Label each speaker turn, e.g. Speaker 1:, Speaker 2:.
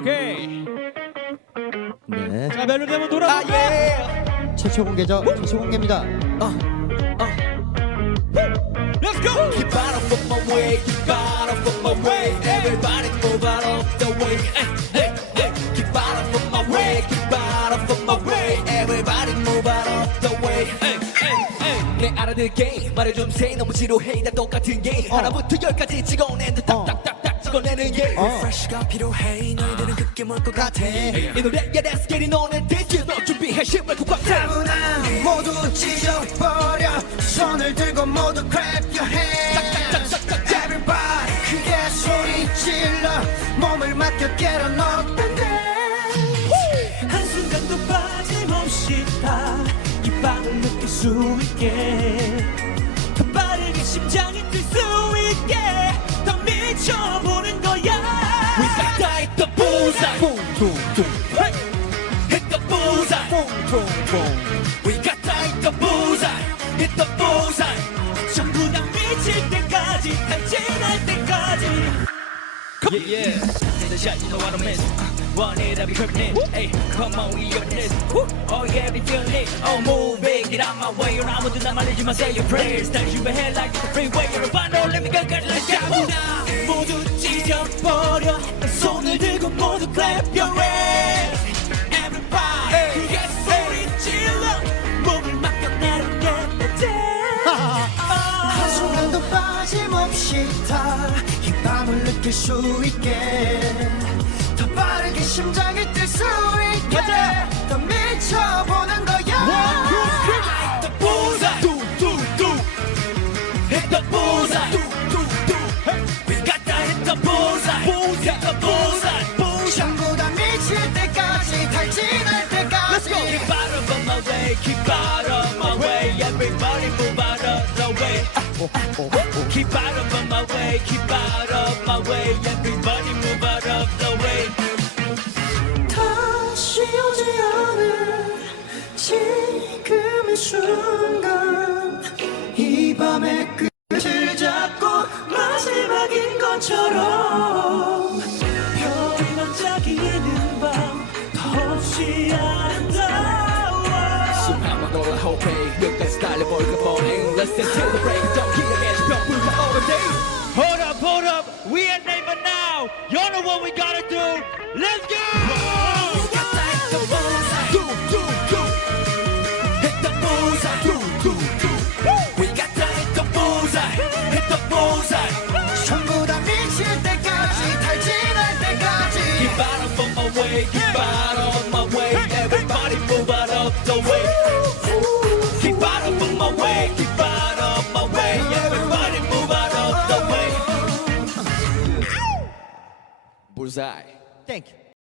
Speaker 1: 오케이.
Speaker 2: 네.
Speaker 1: 자 멜로디 한번 돌아볼까?
Speaker 3: 예.
Speaker 2: 최초 공개죠. 최초 공개입니다.
Speaker 1: Let's go.
Speaker 3: Keep out of my way, keep out of my way. Everybody move out of the way. Hey, hey, hey. Keep out of my way, keep out of my way. Everybody move out of the way. Hey, hey, hey. 내 알아들게 말해좀 세 너무 지루해 다 똑같은 게 하나부터 열까지 찍어낸 듯 딱딱딱딱 찍어내는 게 Refresh가 필요해. 너희들은 그게 뭘것 같아. 이 노래야 Let's get it on and dance 너 준비해. 힘을 꽉차
Speaker 4: 아무나 모두 찢어버려. 손을 들고 모두 clap your hands. Everybody 크게 소리 질러. 몸을 맡겨 up
Speaker 1: Yeah, yeah.
Speaker 3: The shot, you know what I miss. Want it, I be crippin' it. Hey, come on, we up this. Woo. Oh yeah, we feelin' it. Oh, move it, get out my way. You're not 묻은 나 말리지만 say your prayers. Stand you ahead like the freeway. Everybody know, let me go, get let's go.
Speaker 5: 아무나 모두 찢어버려 손을 들고 모두 clap your hands Everybody 크게 소리 질러 몸을 맡겨 내려내려
Speaker 4: 한순간도 빠짐없이 다 이 밤을 느낄 수 있게 더 빠르게 심장이 뛸 수 있게 더 미쳐보는 거야
Speaker 3: Hit the bullseye. Do, do, do. Hit the bullseye. Do, do, do. We got to hit the bullseye. Hit the bullseye.
Speaker 4: 전부 다 미칠 때까지 탈진할 때까지
Speaker 3: Keep out of my way, keep out of my way. Everybody move out of the way. Keep out of my way, keep out
Speaker 4: 순간 이 밤의 끝을 잡고
Speaker 5: 마지막인 것처럼 별이 반짝이는 밤 더없이 아름다워
Speaker 3: 수많은 걸 호흡해 끝까지 달려볼까 보네 Let's dance till the break don't give a damn 병불과 all the day
Speaker 1: Hold up, hold up. We ain't neighbor now. Y'all know what we gotta do. Let's go.
Speaker 3: out of the way. Keep out of my way, keep out of my way. Everybody move out of the way. Bullseye.
Speaker 2: 땡큐.